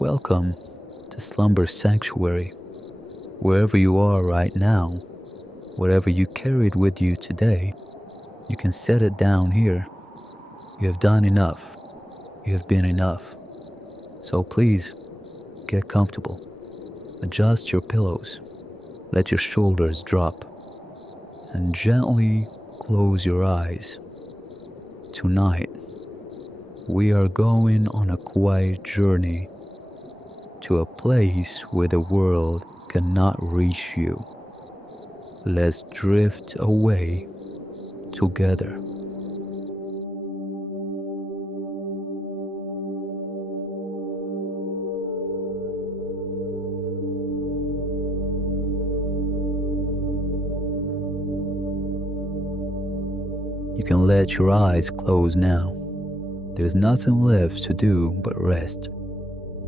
Welcome to Slumber Sanctuary. Wherever you are right now, whatever you carried with you today, you can set it down here. You have done enough. You have been enough. So please, get comfortable. Adjust your pillows. Let your shoulders drop. And gently close your eyes. Tonight, we are going on a quiet journey to a place where the world cannot reach you. Let's drift away together. You can let your eyes close now. There's nothing left to do but rest.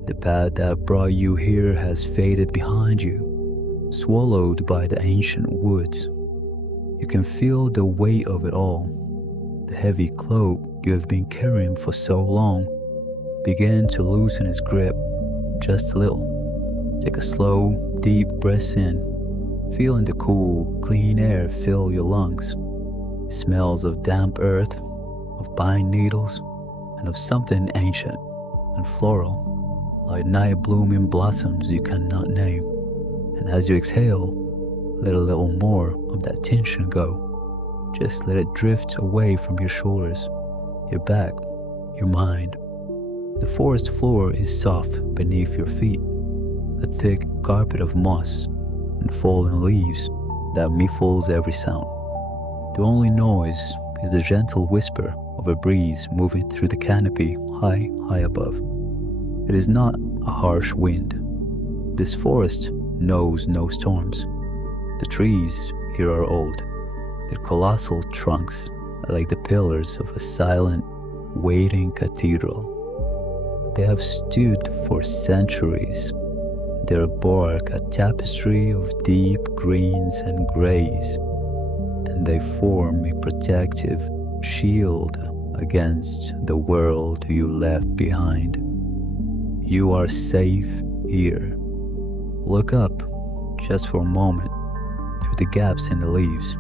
The path that brought you here has faded behind you, swallowed by the ancient woods. You can feel the weight of it all. The heavy cloak you have been carrying for so long began to loosen its grip just a little. Take a slow, deep breath in, feeling the cool, clean air fill your lungs. It smells of damp earth, of pine needles, and of something ancient and floral, like night-blooming blossoms you cannot name. And as you exhale, let a little more of that tension go. Just let it drift away from your shoulders, your back, your mind. The forest floor is soft beneath your feet, a thick carpet of moss and fallen leaves that muffles every sound. The only noise is the gentle whisper of a breeze moving through the canopy high above. It is not a harsh wind. This forest knows no storms. The trees here are old. Their colossal trunks are like the pillars of a silent, waiting cathedral. They have stood for centuries. Their bark a tapestry of deep greens and grays, and they form a protective shield against the world you left behind. You are safe here. Look up, just for a moment, through the gaps in the leaves.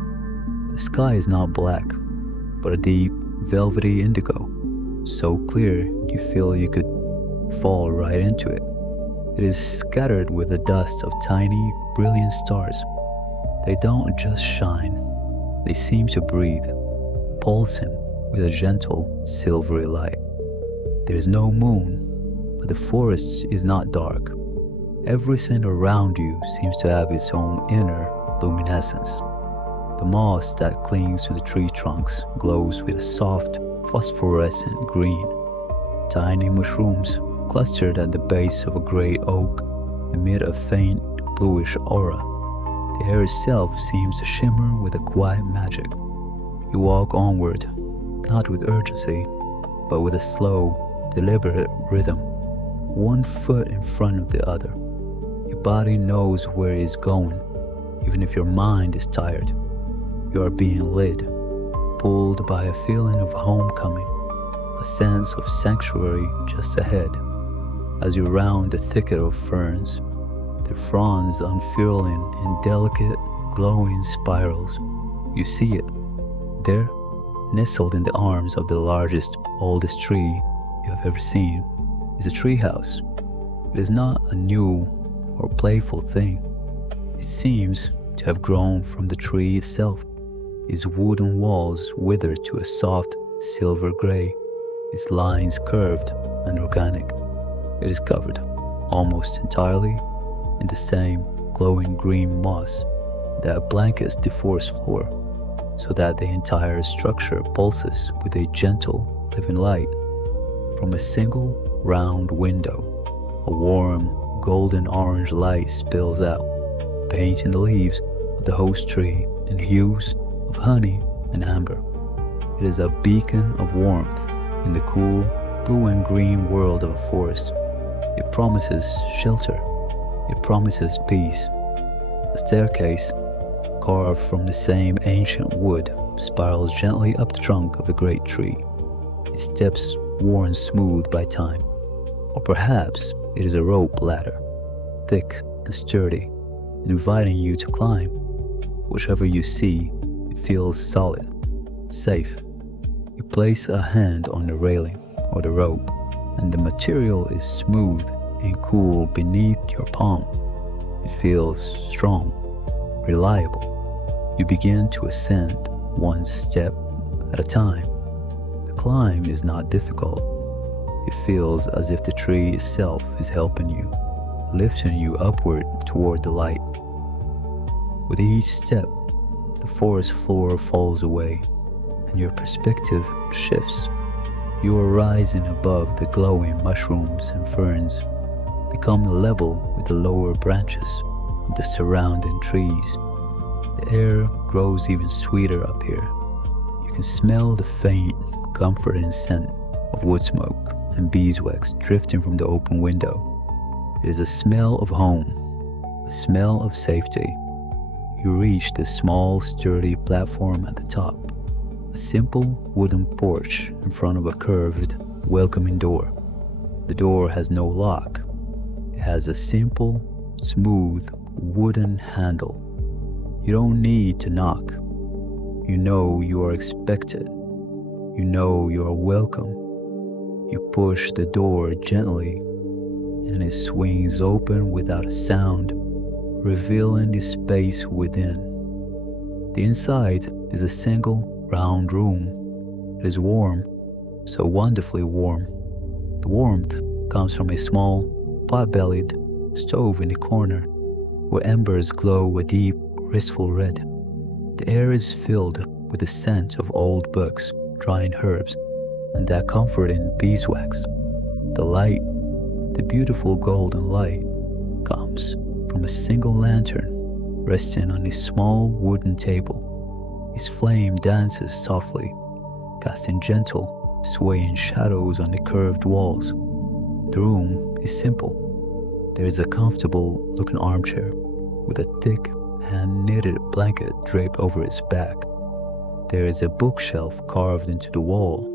The sky is not black, but a deep, velvety indigo, so clear you feel you could fall right into it. It is scattered with the dust of tiny, brilliant stars. They don't just shine, they seem to breathe, pulsing with a gentle, silvery light. There is no moon, but the forest is not dark. Everything around you seems to have its own inner luminescence. The moss that clings to the tree trunks glows with a soft, phosphorescent green. Tiny mushrooms clustered at the base of a great oak emit a faint, bluish aura. The air itself seems to shimmer with a quiet magic. You walk onward, not with urgency, but with a slow, deliberate rhythm, one foot in front of the other. Your body knows where it is going, even if your mind is tired. You are being led, pulled by a feeling of homecoming, a sense of sanctuary just ahead. As you round the thicket of ferns, their fronds unfurling in delicate, glowing spirals, you see it. There, nestled in the arms of the largest, oldest tree you have ever seen, is a treehouse. It is not a new or playful thing. It seems to have grown from the tree itself. Its wooden walls withered to a soft silver gray, its lines curved and organic. It is covered, almost entirely, in the same glowing green moss that blankets the forest floor, so that the entire structure pulses with a gentle, living light. From a single, round window, a warm, golden-orange light spills out, painting the leaves of the host tree in hues of honey and amber. It is a beacon of warmth in the cool, blue and green world of a forest. It promises shelter. It promises peace. A staircase, carved from the same ancient wood, spirals gently up the trunk of the great tree, its steps worn smooth by time. Or perhaps It is a rope ladder, thick and sturdy, inviting you to climb. Whichever you see, it feels solid, safe. You place a hand on the railing or the rope, and the material is smooth and cool beneath your palm. It feels strong, reliable. You begin to ascend one step at a time. The climb is not difficult. It feels as if the tree itself is helping you, lifting you upward toward the light. With each step, the forest floor falls away, and your perspective shifts. You are rising above the glowing mushrooms and ferns, become level with the lower branches of the surrounding trees. The air grows even sweeter up here. You can smell the faint, comforting scent of wood smoke and beeswax drifting from the open window. It is a smell of home, a smell of safety. You reach the small, sturdy platform at the top, a simple wooden porch in front of a curved, welcoming door. The door has no lock. It has a simple, smooth, wooden handle. You don't need to knock. You know you are expected. You know you are welcome. You push the door gently, and it swings open without a sound, revealing the space within. The inside is a single, round room. It is warm, so wonderfully warm. The warmth comes from a small, pot-bellied stove in the corner, where embers glow a deep, restful red. The air is filled with the scent of old books, drying herbs, and that comforting beeswax. The light, the beautiful golden light, comes from a single lantern resting on a small wooden table. Its flame dances softly, casting gentle, swaying shadows on the curved walls. The room is simple. There is a comfortable-looking armchair with a thick, hand-knitted blanket draped over its back. There is a bookshelf carved into the wall,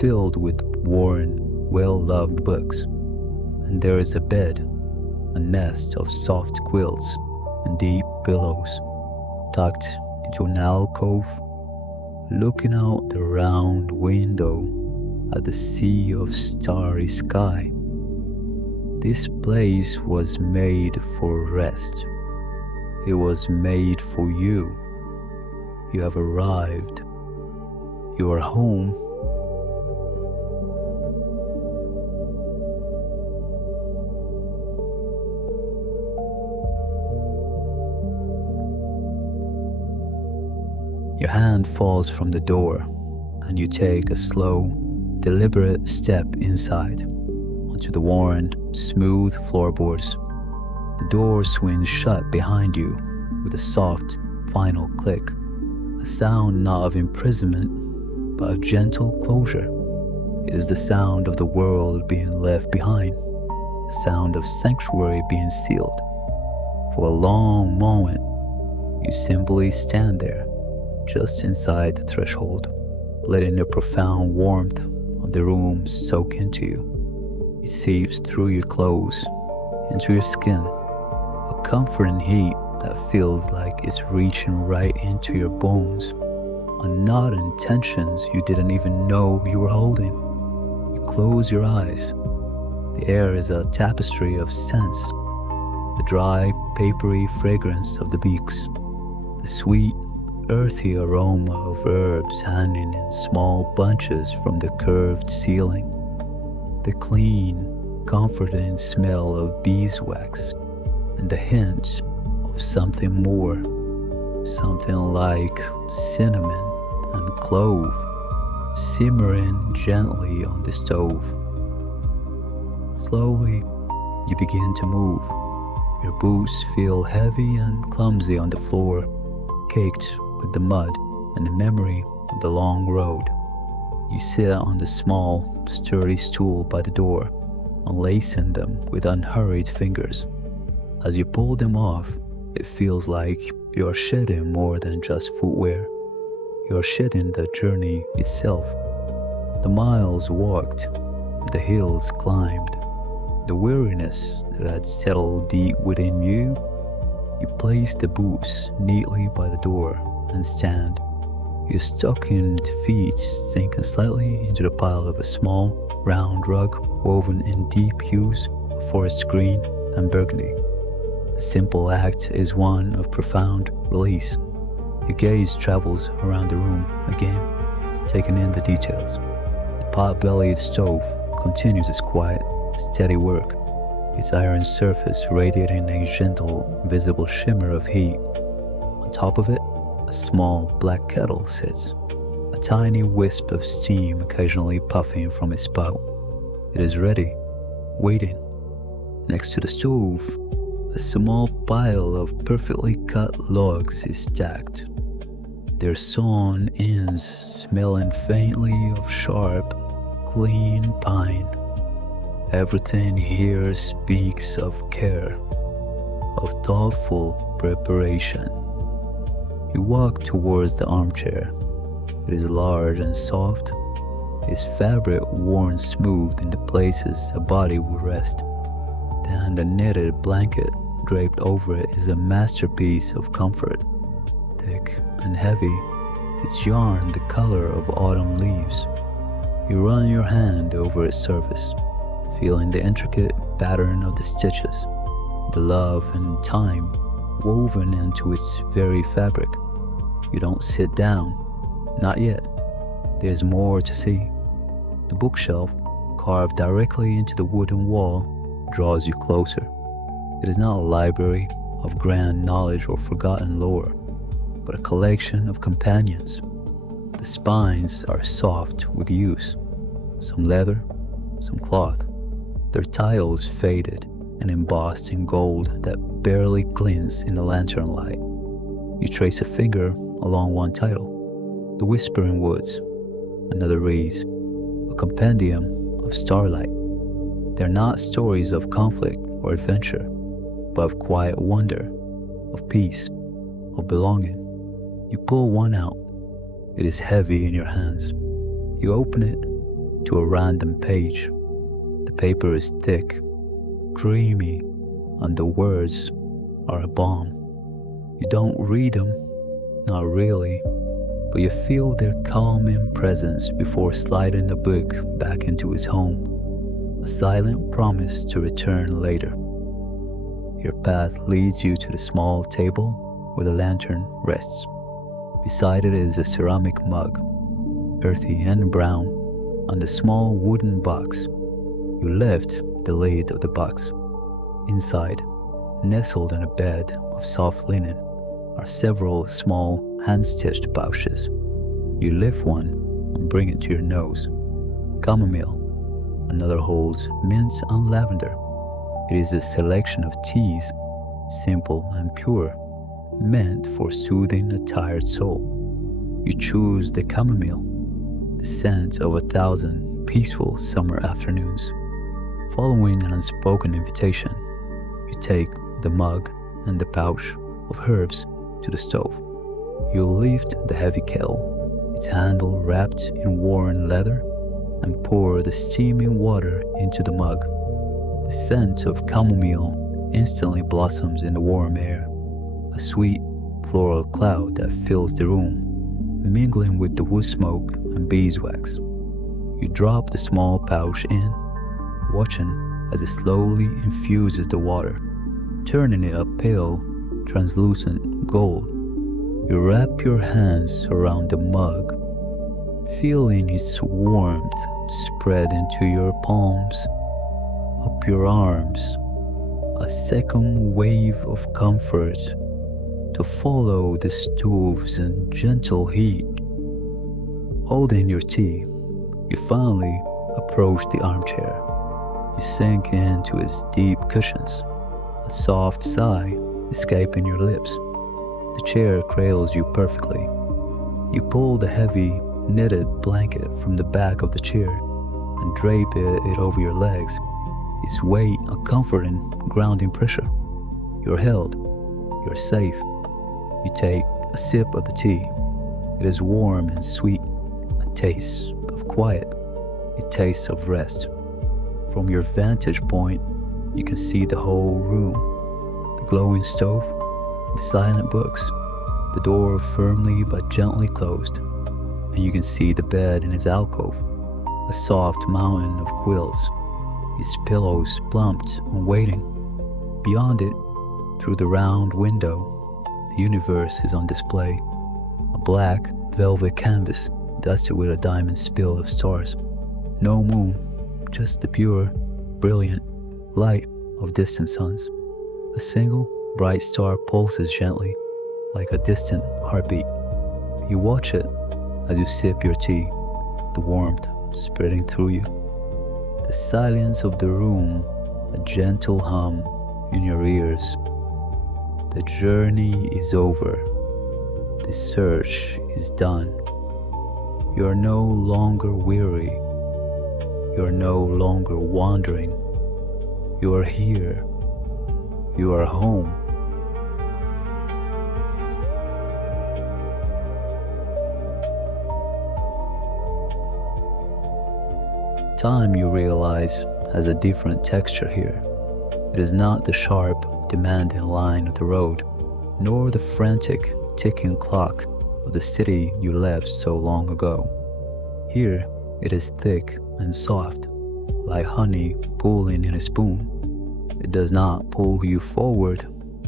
filled with worn, well-loved books. And there is a bed, a nest of soft quilts and deep pillows, tucked into an alcove, looking out the round window at the sea of starry sky. This place was made for rest. It was made for you. You have arrived. You are home. Your hand falls from the door, and you take a slow, deliberate step inside, onto the worn, smooth floorboards. The door swings shut behind you with a soft, final click, a sound not of imprisonment, but of gentle closure. It is the sound of the world being left behind, the sound of sanctuary being sealed. For a long moment, you simply stand there, just inside the threshold, letting the profound warmth of the room soak into you. It seeps through your clothes, into your skin, a comforting heat that feels like it's reaching right into your bones, a knot in tensions you didn't even know you were holding. You close your eyes. The air is a tapestry of scents, the dry, papery fragrance of the beaks, the sweet, earthy aroma of herbs hanging in small bunches from the curved ceiling, the clean, comforting smell of beeswax, and the hint of something more, something like cinnamon and clove, simmering gently on the stove. Slowly, you begin to move. Your boots feel heavy and clumsy on the floor, caked with the mud and the memory of the long road. You sit on the small, sturdy stool by the door, unlacing them with unhurried fingers. As you pull them off, it feels like you are shedding more than just footwear. You are shedding the journey itself. The miles walked, the hills climbed, The weariness that had settled deep within you. You place the boots neatly by the door and stand. Your stockinged feet sink slightly into the pile of a small, round rug woven in deep hues of forest green and burgundy. The simple act is one of profound release. Your gaze travels around the room again, taking in the details. The pot-bellied stove continues its quiet, steady work, its iron surface radiating a gentle, visible shimmer of heat. On top of it, a small black kettle sits, a tiny wisp of steam occasionally puffing from its spout. It is ready, waiting. Next to the stove, a small pile of perfectly cut logs is stacked, their sawn ends smelling faintly of sharp, clean pine. Everything here speaks of care, of thoughtful preparation. You walk towards the armchair. It is large and soft, its fabric worn smooth in the places a body would rest. Then the knitted blanket draped over it is a masterpiece of comfort. Thick and heavy, its yarn the color of autumn leaves. You run your hand over its surface, feeling the intricate pattern of the stitches, the love and time woven into its very fabric. You don't sit down, not yet. There's more to see. The bookshelf, carved directly into the wooden wall, draws you closer. It is not a library of grand knowledge or forgotten lore, but a collection of companions. The spines are soft with use, some leather, some cloth. Their tiles faded and embossed in gold that barely glints in the lantern light. You trace a finger along one title, The Whispering Woods. Another reads, A Compendium of Starlight. They're not stories of conflict or adventure, but of quiet wonder, of peace, of belonging. You pull one out. It is heavy in your hands. You open it to a random page. The paper is thick, creamy, and the words are a balm. You don't read them, not really, but you feel their calming presence before sliding the book back into its home, a silent promise to return later. Your path leads you to the small table where the lantern rests. Beside it is a ceramic mug, earthy and brown, and a small wooden box. You lift the lid of the box. Inside, nestled in a bed of soft linen, are several small hand-stitched pouches. You lift one and bring it to your nose. Chamomile. Another holds mint and lavender. It is a selection of teas, simple and pure, meant for soothing a tired soul. You choose the chamomile, the scent of 1,000 peaceful summer afternoons. Following an unspoken invitation, you take the mug and the pouch of herbs to the stove. You lift the heavy kettle, its handle wrapped in worn leather, and pour the steaming water into the mug. The scent of chamomile instantly blossoms in the warm air, a sweet floral cloud that fills the room, mingling with the wood smoke and beeswax. You drop the small pouch in, watching as it slowly infuses the water, turning it a pale, translucent gold. You wrap your hands around the mug, feeling its warmth spread into your palms, up your arms, a second wave of comfort to follow the stove's and gentle heat. Holding your tea, you finally approach the armchair. You sink into its deep cushions, a soft sigh escaping your lips. The chair cradles you perfectly. You pull the heavy, knitted blanket from the back of the chair and drape it over your legs, its weight a comforting, grounding pressure. You're held. You're safe. You take a sip of the tea. It is warm and sweet, a taste of quiet. It tastes of rest. From your vantage point, You can see the whole room, the glowing stove, the silent books, the door firmly but gently closed, and you can see the bed in its alcove, a soft mountain of quilts, its pillows plumped and waiting. Beyond it, through the round window, the universe is on display, a black velvet canvas dusted with a diamond spill of stars. No moon, just the pure, brilliant light of distant suns. A single bright star pulses gently, like a distant heartbeat. You watch it as you sip your tea, the warmth spreading through you. The silence of the room, a gentle hum in your ears. The journey is over. The search is done. You are no longer weary. You are no longer wandering. You are here. You are home. Time, you realize, has a different texture here. It is not the sharp, demanding line of the road, nor the frantic, ticking clock of the city you left so long ago. Here, it is thick and soft, like honey pooling in a spoon. It does not pull you forward,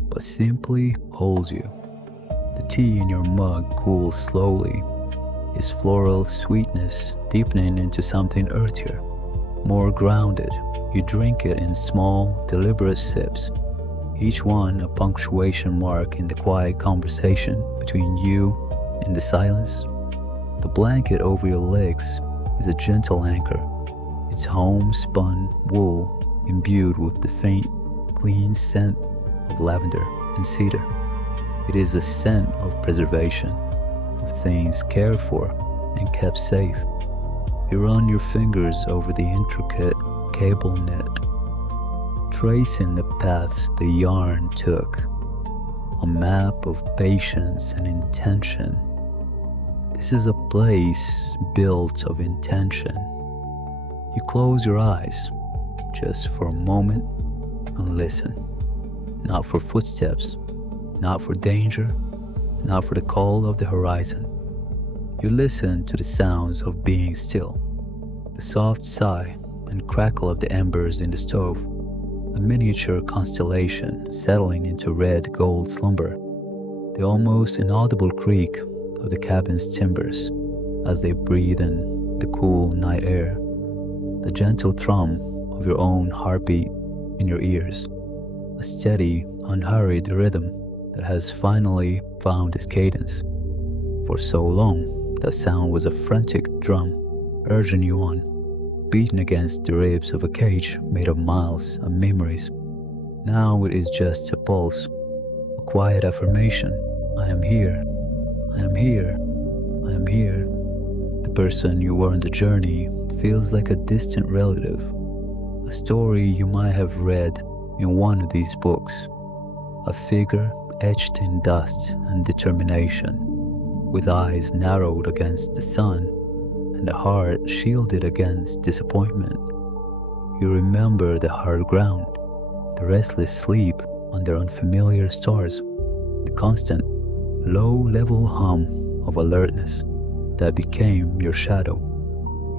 but simply holds you. The tea in your mug cools slowly, its floral sweetness deepening into something earthier, more grounded. You drink it in small, deliberate sips, each one a punctuation mark in the quiet conversation between you and the silence. The blanket over your legs is a gentle anchor, its homespun wool imbued with the faint, clean scent of lavender and cedar. It is a scent of preservation, of things cared for and kept safe. You run your fingers over the intricate cable net, tracing the paths the yarn took, a map of patience and intention. This is a place built of intention. You close your eyes just for a moment and listen. Not for footsteps, not for danger, not for the call of the horizon. You listen to the sounds of being still, the soft sigh and crackle of the embers in the stove, a miniature constellation settling into red gold slumber, the almost inaudible creak of the cabin's timbers as they breathe in the cool night air, the gentle thrum of your own heartbeat in your ears, a steady, unhurried rhythm that has finally found its cadence. For so long, that sound was a frantic drum urging you on, beating against the ribs of a cage made of miles and memories. Now it is just a pulse, a quiet affirmation. I am here. I am here. I am here. The person you were on the journey feels like a distant relative, a story you might have read in one of these books, a figure etched in dust and determination, with eyes narrowed against the sun and a heart shielded against disappointment. You remember the hard ground, the restless sleep under unfamiliar stars, the constant, low-level hum of alertness that became your shadow.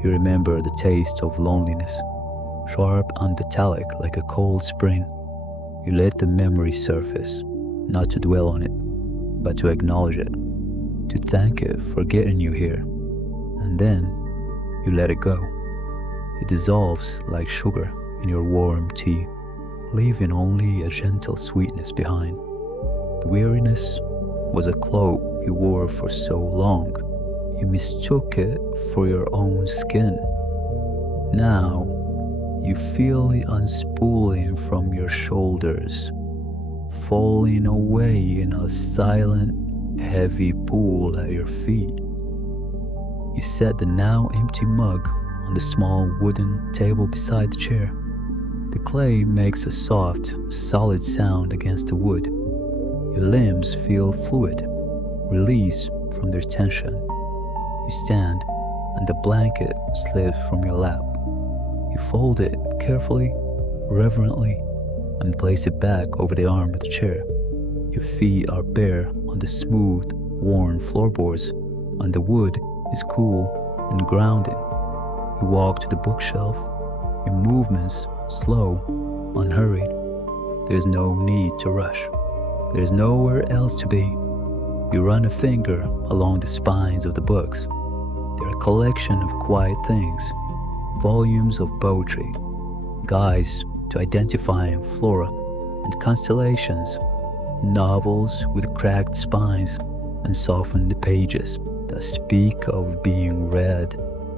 You remember the taste of loneliness, sharp and metallic like a cold spring. You let the memory surface, not to dwell on it, but to acknowledge it, to thank it for getting you here. And then you let it go. It dissolves like sugar in your warm tea, leaving only a gentle sweetness behind. The weariness was a cloak you wore for so long, you mistook it for your own skin. Now, you feel it unspooling from your shoulders, falling away in a silent, heavy pool at your feet. You set the now empty mug on the small wooden table beside the chair. The clay makes a soft, solid sound against the wood. Your limbs feel fluid, released from their tension. You stand, and the blanket slips from your lap. You fold it carefully, reverently, and place it back over the arm of the chair. Your feet are bare on the smooth, worn floorboards, and the wood is cool and grounding. You walk to the bookshelf, your movements slow, unhurried. There's no need to rush. There's nowhere else to be. You run a finger along the spines of the books. They're a collection of quiet things, volumes of poetry, guides to identifying flora and constellations, novels with cracked spines and softened pages that speak of being read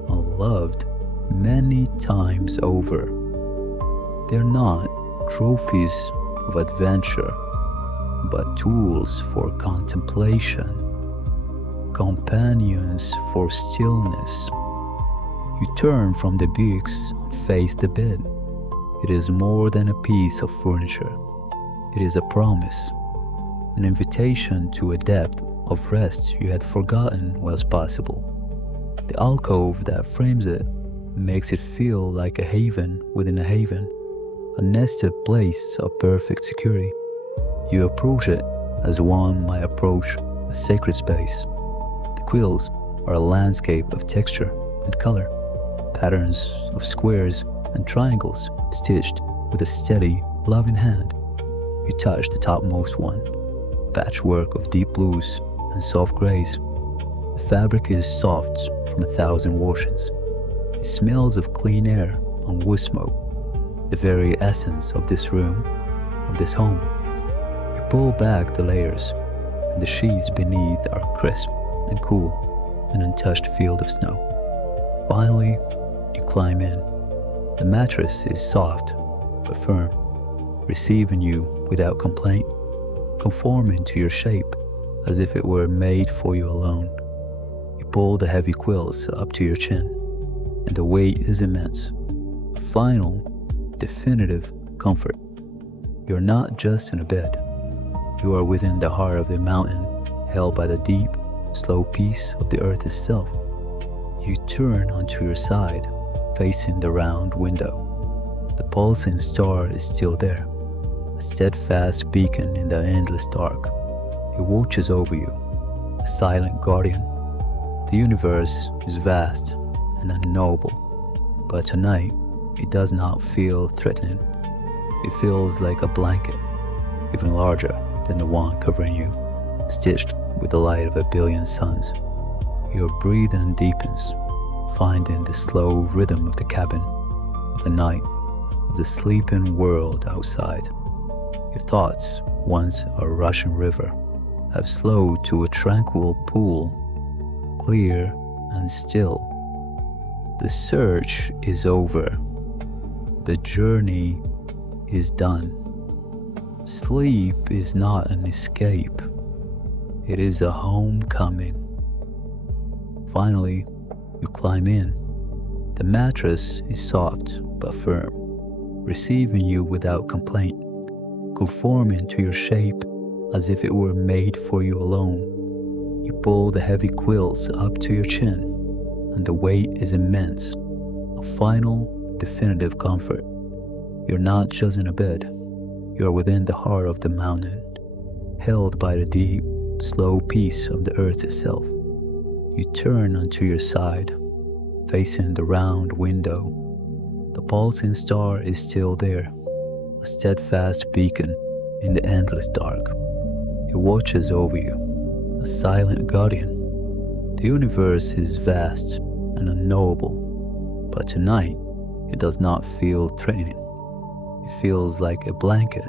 and loved many times over. They're not trophies of adventure, but tools for contemplation, companions for stillness. You turn from the books and face the bed. It is more than a piece of furniture. It is a promise, an invitation to a depth of rest you had forgotten was possible. The alcove that frames it makes it feel like a haven within a haven, a nested place of perfect security. You approach it as one might approach a sacred space. The quills are a landscape of texture and color, patterns of squares and triangles stitched with a steady, loving hand. You touch the topmost one, a patchwork of deep blues and soft grays. The fabric is soft from 1,000 washings. It smells of clean air and wood smoke, the very essence of this room, of this home. You pull back the layers, and the sheets beneath are crisp and cool, an untouched field of snow. Finally, you climb in. The mattress is soft but firm, receiving you without complaint, conforming to your shape as if it were made for you alone. You pull the heavy quills up to your chin, and the weight is immense. A final, definitive comfort. You're not just in a bed. You are within the heart of a mountain, held by the deep, slow peace of the earth itself. You turn onto your side, facing the round window. The pulsing star is still there, a steadfast beacon in the endless dark. It watches over you, a silent guardian. The universe is vast and unknowable, but tonight it does not feel threatening. It feels like a blanket, even larger than the one covering you, stitched with the light of 1 billion suns. Your breathing deepens, finding the slow rhythm of the cabin, of the night, of the sleeping world outside. Your thoughts, once a rushing river, have slowed to a tranquil pool, clear and still. The search is over. The journey is done. Sleep is not an escape. It is a homecoming. Finally, you climb in. The mattress is soft but firm, receiving you without complaint, conforming to your shape as if it were made for you alone. You pull the heavy quills up to your chin, and the weight is immense, a final, definitive comfort. You're not just in a bed. You are within the heart of the mountain, held by the deep, slow peace of the earth itself. You turn onto your side, facing the round window. The pulsing star is still there, a steadfast beacon in the endless dark. It watches over you, a silent guardian. The universe is vast and unknowable, but tonight it does not feel threatening. It feels like a blanket,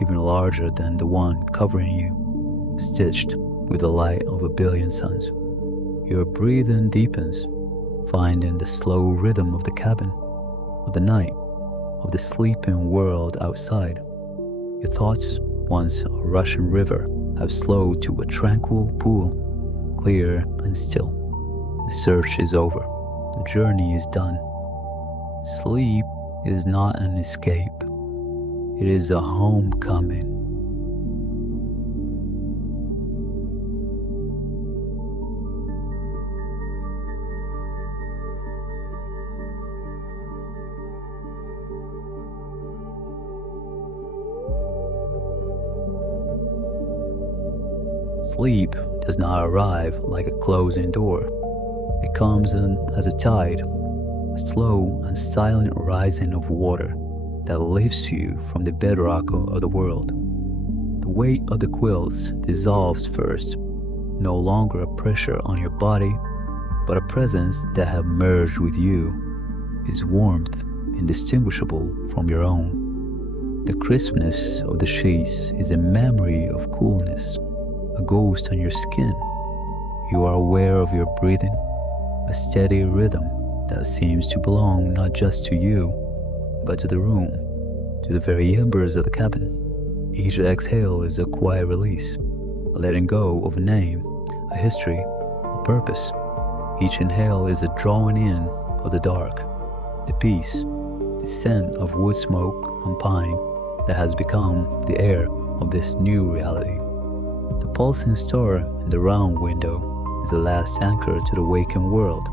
even larger than the one covering you, stitched with the light of 1 billion suns. Your breathing deepens, finding the slow rhythm of the cabin, of the night, of the sleeping world outside. Your thoughts, once a rushing river, have slowed to a tranquil pool, clear and still. The search is over. The journey is done. Sleep is not an escape. It is a homecoming. Sleep does not arrive like a closing door. It comes in as a tide, a slow and silent rising of water that lifts you from the bedrock of the world. The weight of the quilts dissolves first, no longer a pressure on your body, but a presence that has merged with you, its warmth indistinguishable from your own. The crispness of the sheets is a memory of coolness, a ghost on your skin. You are aware of your breathing, a steady rhythm that seems to belong not just to you, but to the room, to the very embers of the cabin. Each exhale is a quiet release, a letting go of a name, a history, a purpose. Each inhale is a drawing in of the dark, the peace, the scent of wood smoke and pine that has become the air of this new reality. The pulsing star in the round window is the last anchor to the waking world.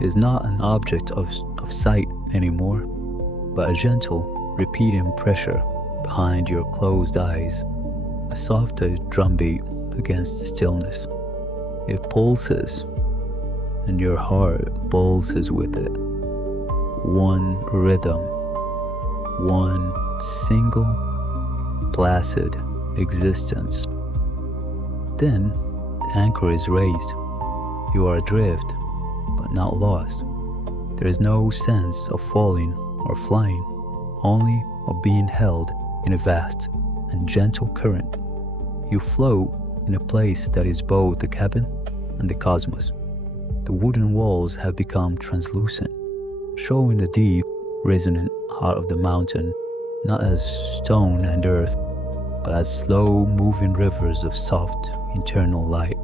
It is not an object of sight anymore, but a gentle, repeating pressure behind your closed eyes, a softer drumbeat against the stillness. It pulses, and your heart pulses with it. One rhythm, one single, placid existence. Then the anchor is raised. You are adrift, but not lost. There is no sense of falling or flying, only of being held in a vast and gentle current. You float in a place that is both the cabin and the cosmos. The wooden walls have become translucent, showing the deep, resonant heart of the mountain, not as stone and earth, but as slow-moving rivers of soft, internal light,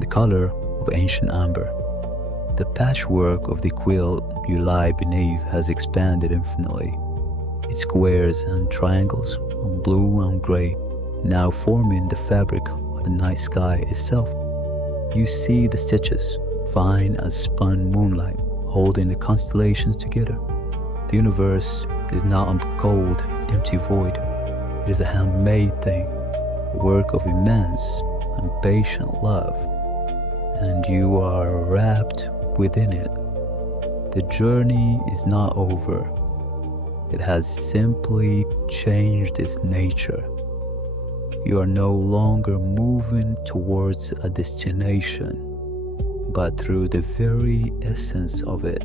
the color of ancient amber. The patchwork of the quilt you lie beneath has expanded infinitely, its squares and triangles, blue and gray, now forming the fabric of the night sky itself. You see the stitches, fine as spun moonlight, holding the constellations together. The universe is not a cold, empty void. It is a handmade thing, a work of immense and patient love, and you are wrapped within it. The journey is not over. It has simply changed its nature. You are no longer moving towards a destination, but through the very essence of it.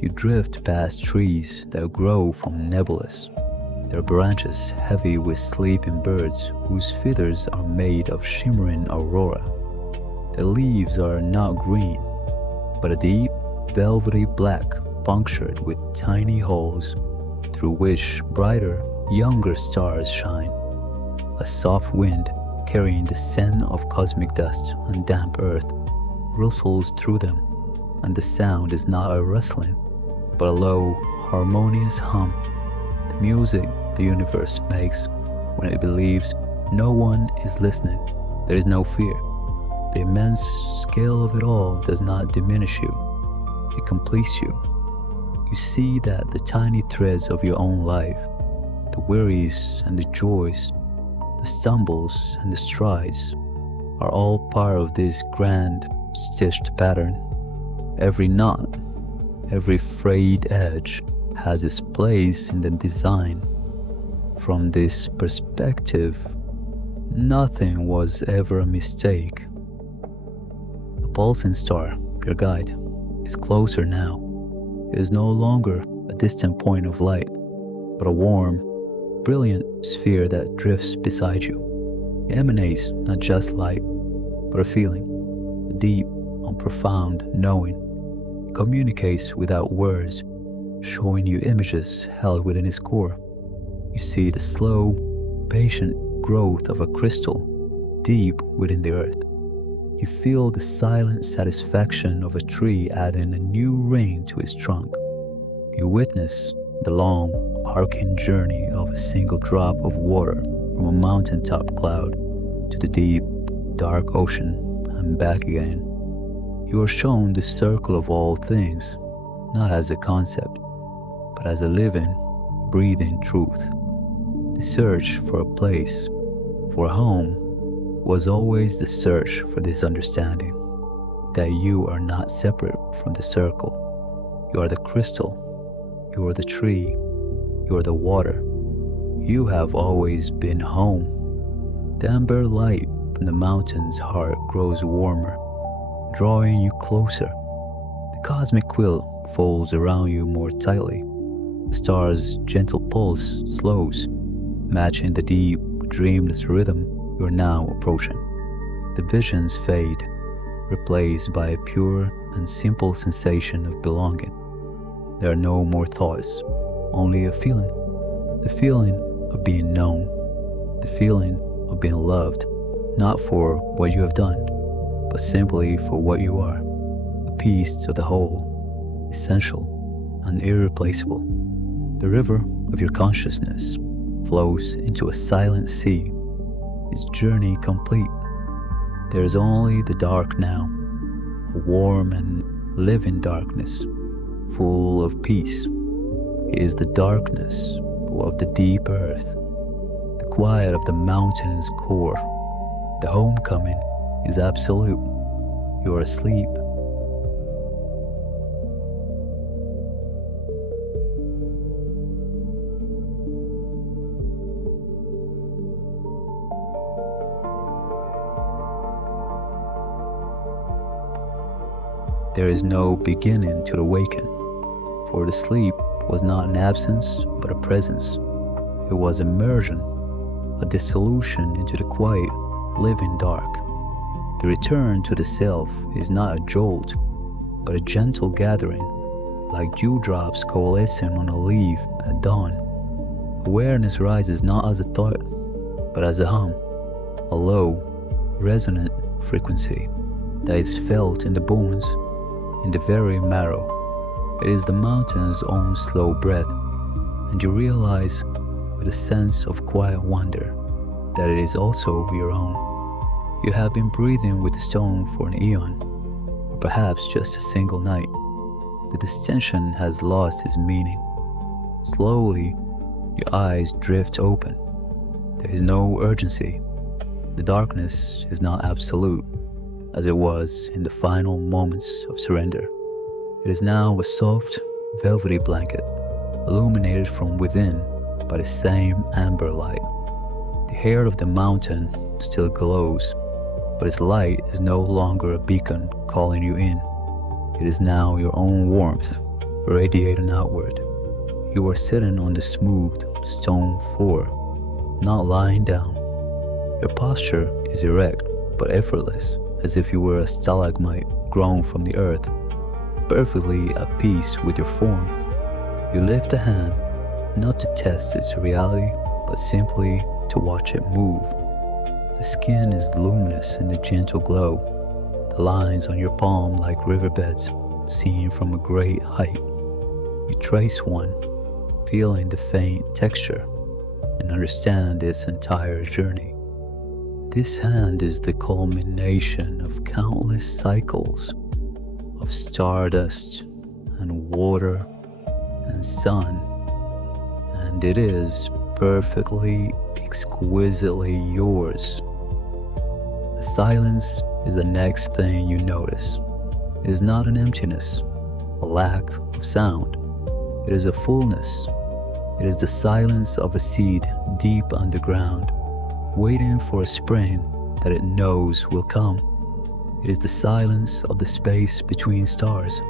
You drift past trees that grow from nebulas, their branches heavy with sleeping birds whose feathers are made of shimmering aurora. Their leaves are not green, but a deep, velvety black punctured with tiny holes through which brighter, younger stars shine. A soft wind carrying the scent of cosmic dust and damp earth rustles through them, and the sound is not a rustling, but a low, harmonious hum, the music the universe makes when it believes no one is listening. There is no fear. The immense scale of it all does not diminish you. It completes you. You see that the tiny threads of your own life, the worries and the joys, the stumbles and the strides, are all part of this grand, stitched pattern. Every knot, every frayed edge has its place in the design. From this perspective, nothing was ever a mistake. The pulsing star, your guide, is closer now. It is no longer a distant point of light, but a warm, brilliant sphere that drifts beside you. It emanates not just light, but a feeling, a deep and profound knowing. It communicates without words, showing you images held within its core. You see the slow, patient growth of a crystal deep within the earth. You feel the silent satisfaction of a tree adding a new ring to its trunk. You witness the long, arcing journey of a single drop of water from a mountaintop cloud to the deep, dark ocean and back again. You are shown the circle of all things, not as a concept, but as a living, breathing truth. The search for a place, for a home, was always the search for this understanding that you are not separate from the circle. You are the crystal, you are the tree, you are the water. You have always been home. The amber light from the mountain's heart grows warmer, drawing you closer. The cosmic quilt folds around you more tightly. The star's gentle pulse slows, matching the deep, dreamless rhythm you are now approaching. The visions fade, replaced by a pure and simple sensation of belonging. There are no more thoughts, only a feeling. The feeling of being known, the feeling of being loved, not for what you have done, but simply for what you are, a piece of the whole, essential and irreplaceable. The river of your consciousness flows into a silent sea, its journey complete. There is only the dark now, a warm and living darkness, full of peace. It is the darkness of the deep earth, the quiet of the mountain's core. The homecoming is absolute. You are asleep. There is no beginning to awaken, for the sleep was not an absence but a presence. It was immersion, a dissolution into the quiet, living dark. The return to the self is not a jolt, but a gentle gathering, like dewdrops coalescing on a leaf at dawn. Awareness rises not as a thought, but as a hum, a low, resonant frequency that is felt in the bones, in the very marrow. It is the mountain's own slow breath, and you realize with a sense of quiet wonder that it is also your own. You have been breathing with the stone for an eon, or perhaps just a single night. The distinction has lost its meaning. Slowly, your eyes drift open. There is no urgency. The darkness is not absolute, as it was in the final moments of surrender. It is now a soft, velvety blanket, illuminated from within by the same amber light. The hair of the mountain still glows, but its light is no longer a beacon calling you in. It is now your own warmth, radiating outward. You are sitting on the smooth stone floor, not lying down. Your posture is erect but effortless, as if you were a stalagmite grown from the earth, perfectly at peace with your form. You lift a hand, not to test its reality, but simply to watch it move. The skin is luminous in the gentle glow, the lines on your palm like riverbeds seen from a great height. You trace one, feeling the faint texture, and understand its entire journey. This hand is the culmination of countless cycles of stardust and water and sun, and it is perfectly, exquisitely yours. The silence is the next thing you notice. It is not an emptiness, a lack of sound. It is a fullness. It is the silence of a seed deep underground, waiting for a spring that it knows will come. It is the silence of the space between stars,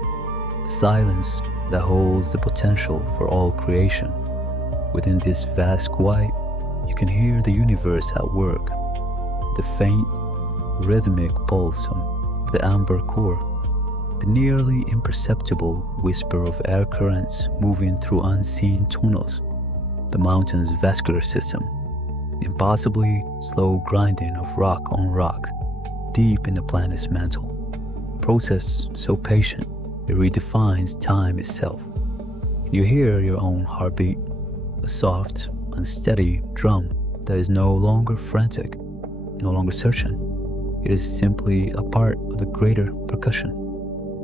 a silence that holds the potential for all creation. Within this vast quiet, you can hear the universe at work, the faint, rhythmic pulse of the amber core, the nearly imperceptible whisper of air currents moving through unseen tunnels, the mountain's vascular system, the impossibly slow grinding of rock on rock, deep in the planet's mantle, a process so patient it redefines time itself. You hear your own heartbeat, a soft and steady drum that is no longer frantic, no longer searching. It is simply a part of the greater percussion.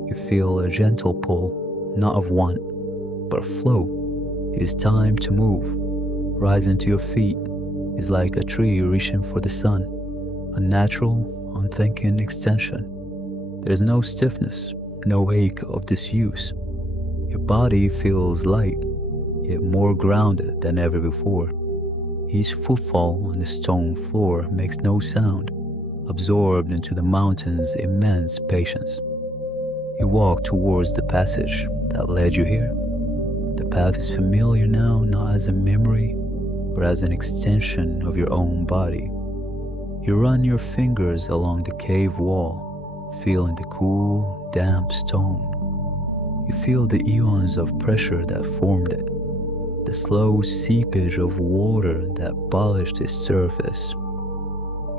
You feel a gentle pull, not of want, but a flow. It is time to move. Rising to your feet is like a tree reaching for the sun, a natural, unthinking extension. There is no stiffness, no ache of disuse. Your body feels light, yet more grounded than ever before. Each footfall on the stone floor makes no sound, absorbed into the mountain's immense patience. You walk towards the passage that led you here. The path is familiar now, not as a memory, but as an extension of your own body. You run your fingers along the cave wall, feeling the cool, damp stone. You feel the eons of pressure that formed it, the slow seepage of water that polished its surface.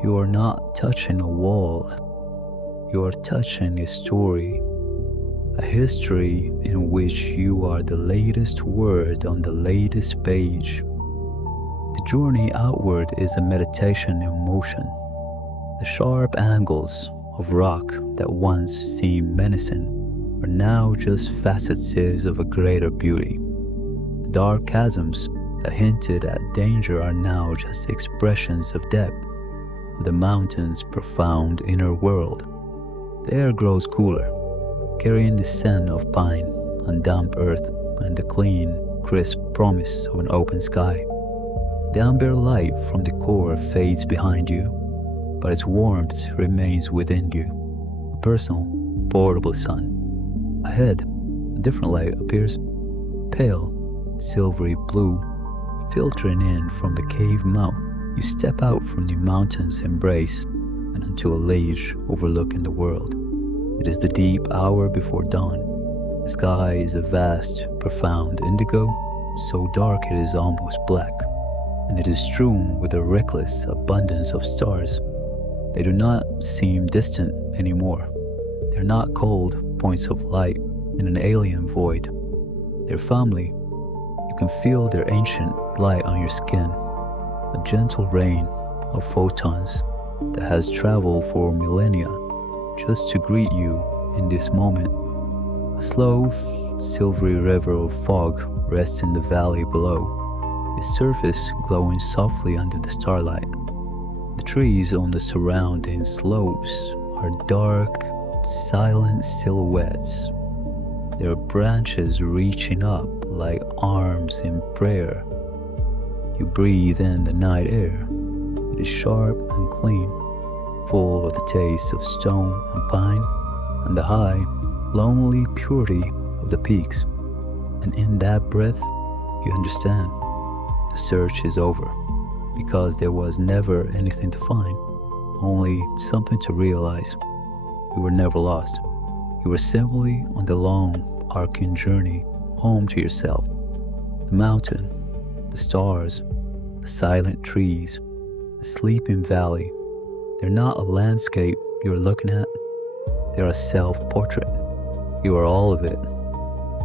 You are not touching a wall, you are touching a story, a history in which you are the latest word on the latest page. The journey outward is a meditation in motion. The sharp angles of rock that once seemed menacing are now just facets of a greater beauty. The dark chasms that hinted at danger are now just expressions of depth of the mountain's profound inner world. The air grows cooler, carrying the scent of pine and damp earth and the clean, crisp promise of an open sky. The amber light from the core fades behind you, but its warmth remains within you, a personal, portable sun. Ahead, a different light appears, pale, silvery blue, filtering in from the cave mouth. You step out from the mountain's embrace and into a ledge overlooking the world. It is the deep hour before dawn. The sky is a vast, profound indigo, so dark it is almost black, and it is strewn with a reckless abundance of stars. They do not seem distant anymore. They are not cold points of light in an alien void. Their family. You can feel their ancient light on your skin, a gentle rain of photons that has traveled for millennia just to greet you in this moment. A slow, silvery river of fog rests in the valley below, its surface glowing softly under the starlight. The trees on the surrounding slopes are dark, silent silhouettes, their branches reaching up like arms in prayer. You breathe in the night air. It is sharp and clean, full of the taste of stone and pine and the high, lonely purity of the peaks. And in that breath, you understand the search is over, because there was never anything to find, only something to realize. You were never lost. You were simply on the long, arcing journey home to yourself. The mountain, the stars, the silent trees, the sleeping valley, they're not a landscape you're looking at. They're a self-portrait. You are all of it,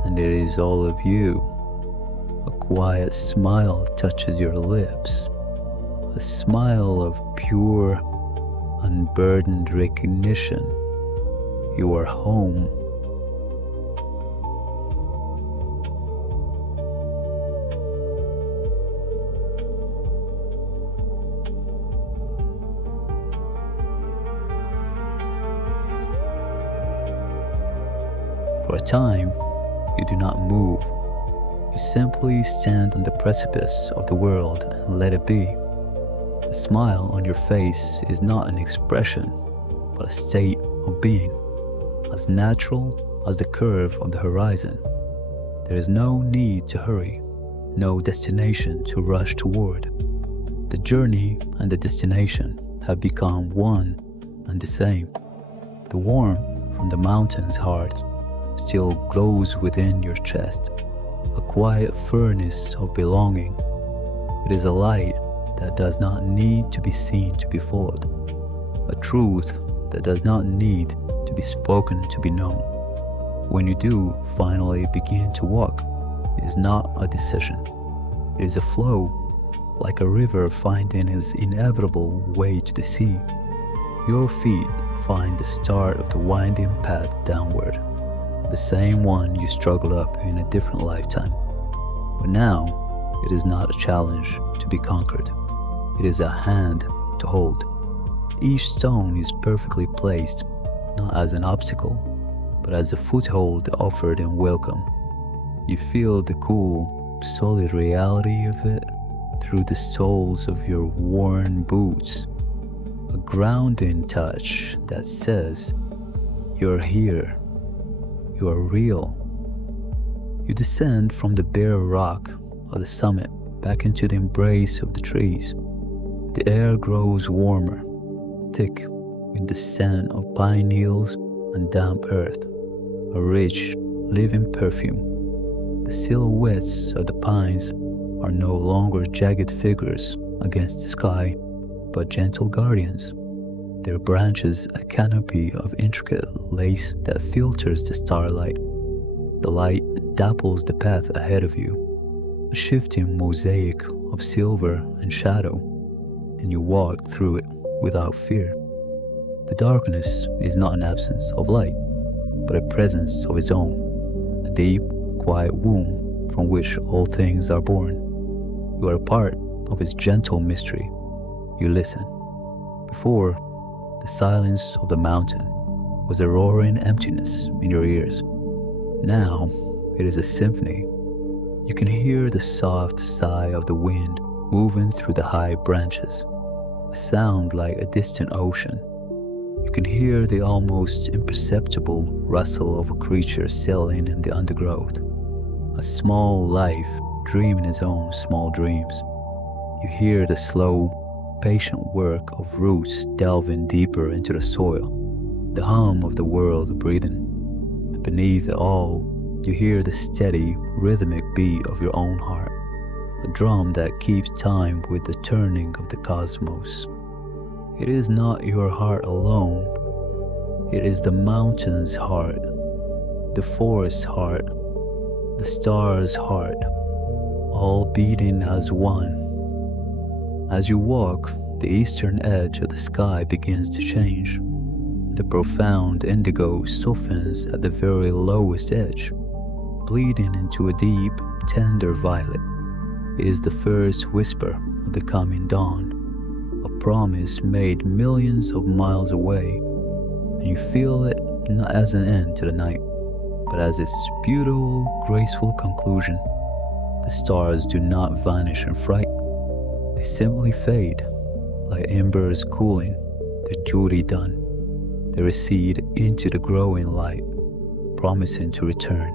and it is all of you. A quiet smile touches your lips, a smile of pure, unburdened recognition. You are home. For a time, you do not move. You simply stand on the precipice of the world and let it be. The smile on your face is not an expression, but a state of being, as natural as the curve of the horizon. There is no need to hurry, no destination to rush toward. The journey and the destination have become one and the same. The warmth from the mountain's heart still glows within your chest, a quiet furnace of belonging. It is a light that does not need to be seen to be followed, a truth that does not need to be spoken to be known. When you do finally begin to walk, it is not a decision. It is a flow, like a river finding its inevitable way to the sea. Your feet find the start of the winding path downward, the same one you struggled up in a different lifetime. But now, it is not a challenge to be conquered. It is a hand to hold. each stone is perfectly placed, not as an obstacle, but as a foothold offered in welcome. You feel the cool, solid reality of it through the soles of your worn boots, a grounding touch that says, "You're here, you are real." You descend from the bare rock of the summit back into the embrace of the trees. The air grows warmer, thick with the scent of pine needles and damp earth, a rich, living perfume. The silhouettes of the pines are no longer jagged figures against the sky, but gentle guardians, their branches a canopy of intricate lace that filters the starlight. The light dapples the path ahead of you, a shifting mosaic of silver and shadow, and you walk through it without fear. The darkness is not an absence of light, but a presence of its own, a deep, quiet womb from which all things are born. You are a part of its gentle mystery. You listen. Before, the silence of the mountain was a roaring emptiness in your ears. Now, it is a symphony. You can hear the soft sigh of the wind moving through the high branches, a sound like a distant ocean. You can hear the almost imperceptible rustle of a creature settling in the undergrowth, a small life dreaming its own small dreams. You hear the slow, patient work of roots delving deeper into the soil, the hum of the world breathing. And beneath it all, you hear the steady, rhythmic beat of your own heart, a drum that keeps time with the turning of the cosmos. It is not your heart alone. It is the mountain's heart, the forest's heart, the star's heart, all beating as one. As you walk, the eastern edge of the sky begins to change. The profound indigo softens at the very lowest edge, bleeding into a deep, tender violet. It is the first whisper of the coming dawn, a promise made millions of miles away, and you feel it not as an end to the night, but as its beautiful, graceful conclusion. The stars do not vanish in fright. They simply fade, like embers cooling, their duty done. They recede into the growing light, promising to return,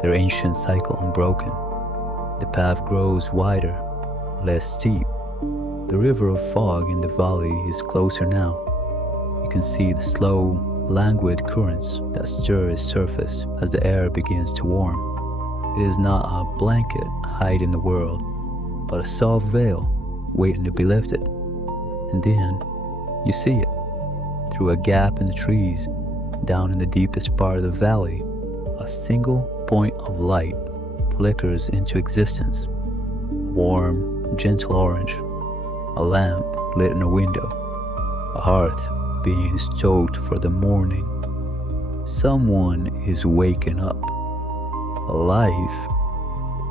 their ancient cycle unbroken. The path grows wider, less steep. The river of fog in the valley is closer now. You can see the slow, languid currents that stir its surface as the air begins to warm. It is not a blanket hiding the world, but a soft veil waiting to be lifted. And then you see it. Through a gap in the trees, down in the deepest part of the valley, a single point of light flickers into existence. Warm, gentle orange, a lamp lit in a window, a hearth being stoked for the morning. Someone is waking up. A life,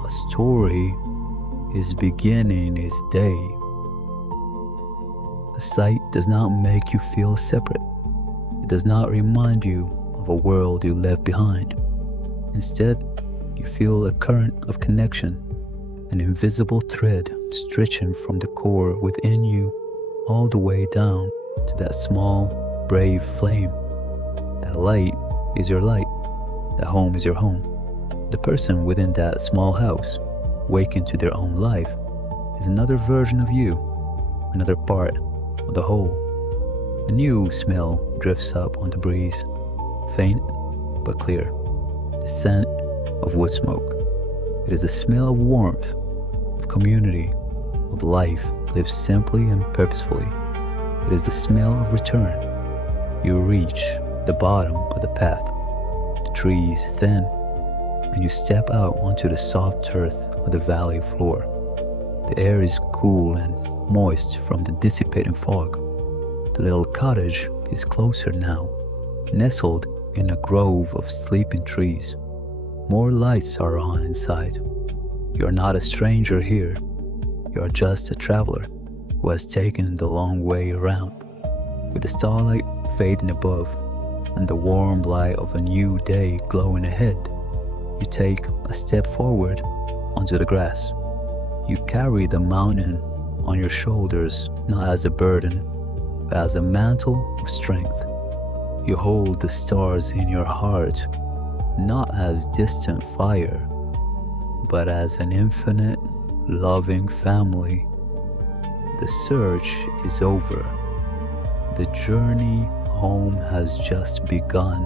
a story is beginning its day. The sight does not make you feel separate. It does not remind you of a world you left behind. Instead, you feel a current of connection, an invisible thread stretching from the core within you all the way down to that small, brave flame. That light is your light. That home is your home. The person within that small house, waking to their own life, is another version of you, another part of the whole. A new smell drifts up on the breeze, faint but clear, the scent of wood smoke. It is the smell of warmth, of community, of life lived simply and purposefully. It is the smell of return. You reach the bottom of the path, the trees thin, and you step out onto the soft earth of the valley floor. The air is cool and moist from the dissipating fog. The little cottage is closer now, nestled in a grove of sleeping trees. More lights are on inside. You are not a stranger here. You are just a traveler who has taken the long way around. With the starlight fading above and the warm light of a new day glowing ahead, you take a step forward onto the grass. You carry the mountain on your shoulders, not as a burden, but as a mantle of strength. You hold the stars in your heart, not as distant fire, but as an infinite, loving family. The search is over. The journey home has just begun.